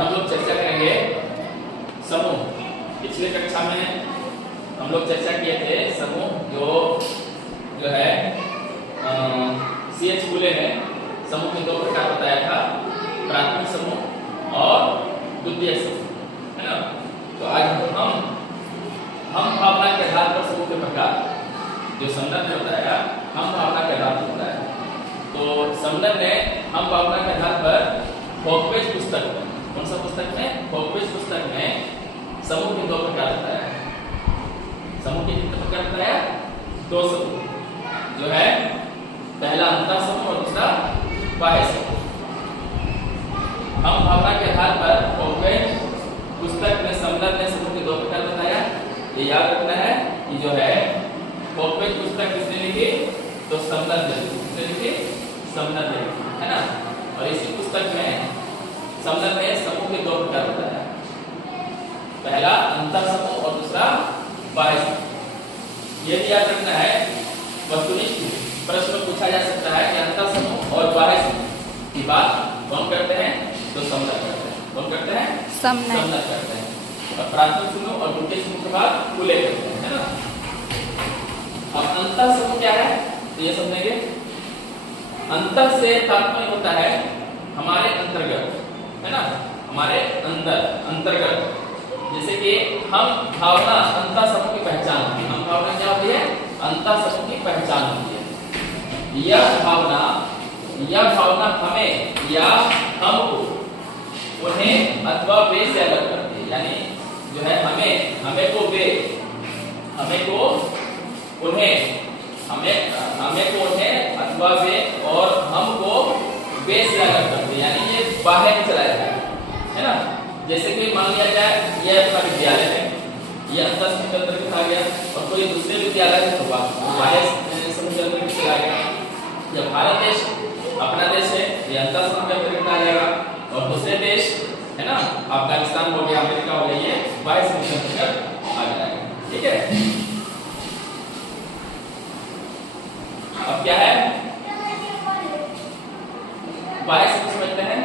हम लोग चर्चा करेंगे समूह। पिछले कक्षा में हम लोग चर्चा किए थे समूह जो है CH फुले ने समूह के दो प्रकार बताया था, प्राथमिक समूह और द्वितीयक समूह, है ना। तो आज हम भावना के आधार पर समूह के प्रकार जो समदर ने बताया, हम भावना के आधार पर बताया। तो समदर ने हम भावना के आधार पर फोकवेज पुस्तक में, कौन सा पुस्तक में? फोकवेज पुस्तक में समूह के दो प्रकार बताया। समूह के कितने प्रकार बताया? दो समूह, जो है पहला अंतः समूह और दूसरा बाह्य समूह। हम भावना के आधार पर फोकवेज पुस्तक में समदर ने समूह के दो प्रकार बताया। ये याद रखना है कि जो है फोकवेज पुस्तक किसने लिखी? तो समदर ने लिखी, समदर ने लिखी, है ना। और इसी पुस्तक में समदर ने समूह के दो प्रकार बताया, पहला अंतः समूह और दूसरा बाह्य समूह। ये भी याद रखना है, वस्तुनिष्ठ प्रश्न पूछा जा सकता है कि अंतः समूह और बाह्य समूह की बात कौन करते हैं? तो समदर करते हैं। कौन करते हैं? समदर करते हैं। और प्राथमिक समूह और द्वितीयक समूह के बाद फुले करते हैं, है ना। अब अंतः समूह क्या है तो ये समझेंगे। अंतः से तात्पर्य होता है हमारे अंतर्गत, है ना, हमारे अंतर्गत। जैसे कि हम भावना अंतः समूह की पहचान होती है। हम भावना क्या होती है? अंतः समूह की पहचान होती है। यह भावना हमें या हमको, उन्हें अथवा वे से अलग करती है। यानी जो है हमें को वे, हमें को उन्हें, हमें को उन्हें अथवा वे और हमको वे से अलग करती है। यानी ये बाहर में चला जाता है ना। जैसे कि मान लिया जाए ये अपना विद्यालय है, ये अंतः समूह के अंतर्गत आ गया, और कोई दूसरे विद्यालय में हुआ बाह्य समूह के अंतर्गत चला गया। जब भारत देश अपना देश है, ये अंतः समूह के अंतर्गत आ जाएगा, और दूसरे देश है ना, अफगानिस्तान हो गया, अमेरिका हो गया, ये बाह्य समूह के अंतर्गत आ जाएगा। ठीक है। अब क्या है? बाह्य समूह समझते हैं।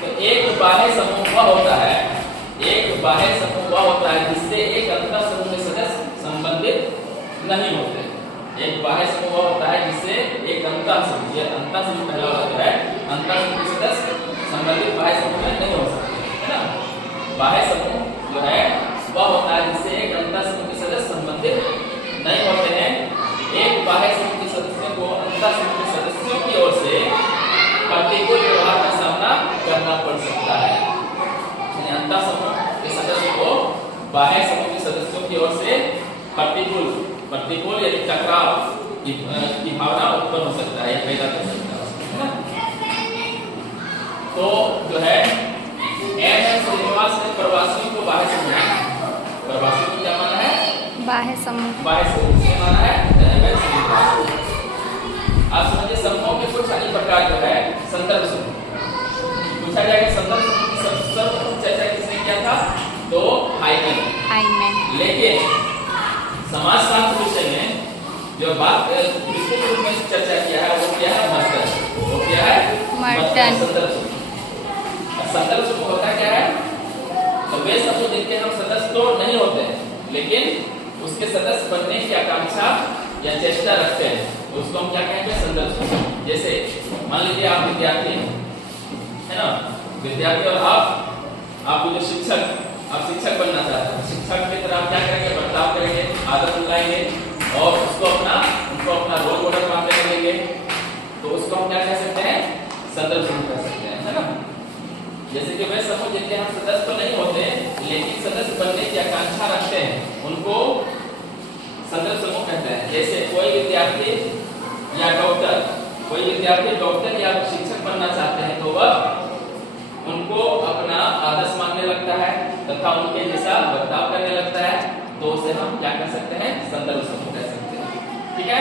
तो एक बाह्य समूह वह होता है, एक बाह्य समूह वह होता है जिससे एक अंतः समूह के सदस्य संबंधित नहीं होते। एक बाह्य समूह वह होता है जिससे एक अंतः समूह, ये अंतः समूह पहला होता है, अंतः समूह के सदस्य संबंधित बाह्य समूह में नहीं हो सकते, है ना। बाह्य समूह जो है वह होता है जिससे एक अंतः समूह के सदस्य संबंधित नहीं होते हैं। एक बाह्य समूह के सदस्यों को अंतः समूह के सदस्यों की ओर से प्रतिकूल व्यवहार का सामना करना पड़ सकता है। अंतः समूह के सदस्यों को बाह्य समूह के सदस्यों की ओर से प्रतिकूल यानी टकराव की भावना उत्पन्न हो सकता है या पैदा कर सकता है ना। तो जो है एम श्रीनिवास ने प्रवासियों को बाह्य समूह, प्रवासियों को क्या माना है? बाह्य समूह, बाह्य समूह से माना है। आप समझिए समूहों के कुछ अन्य प्रकार जो है संदर्भ समूह। पूछा जाएगा संदर्भ समूह की सर्वप्रथम चर्चा किसने किया था? तो हाइमन। लेकिन समाजशास्त्र विषय में जो बात विस्तृत रूप में चर्चा किया है वो क्या है? मर्टन। वो क्या है? मर्टन। संदर्भ समूह। संदर्भ समूह होता क्या है? तो वे समूह जिनके हम सदस्य तो नहीं होते हैं, लेकिन उसके सदस्य बनने की आकांक्षा या चेष्टा रखते हैं, उसको हम क्या कहेंगे? संदर्भ समूह। जैसे मान लीजिए आप विद्यार्थी है ना, विद्यार्थी और आपको जो शिक्षक, आप शिक्षक बनना चाहते हैं, शिक्षक की तरह आप क्या करेंगे? बर्ताव करेंगे, आदत लगाएंगे और उनको अपना रोल मॉडल मानने लगेंगे। तो उसको हम क्या कह सकते हैं? संदर्भ समूह कह सकते हैं, है ना। जैसे कि वे समूह जिनके हम सदस्य तो नहीं होते लेकिन सदस्य बनने की आकांक्षा रखते हैं, उनको संदर्भ समूह कहते हैं। जैसे कोई विद्यार्थी डॉक्टर या शिक्षक बनना चाहते हैं तो वह उनको अपना आदर्श मानने लगता है तथा उनके जैसा बर्ताव करने लगता है, तो उसे हम क्या कर सकते हैं? संदर्भ समूह कह सकते हैं। ठीक है।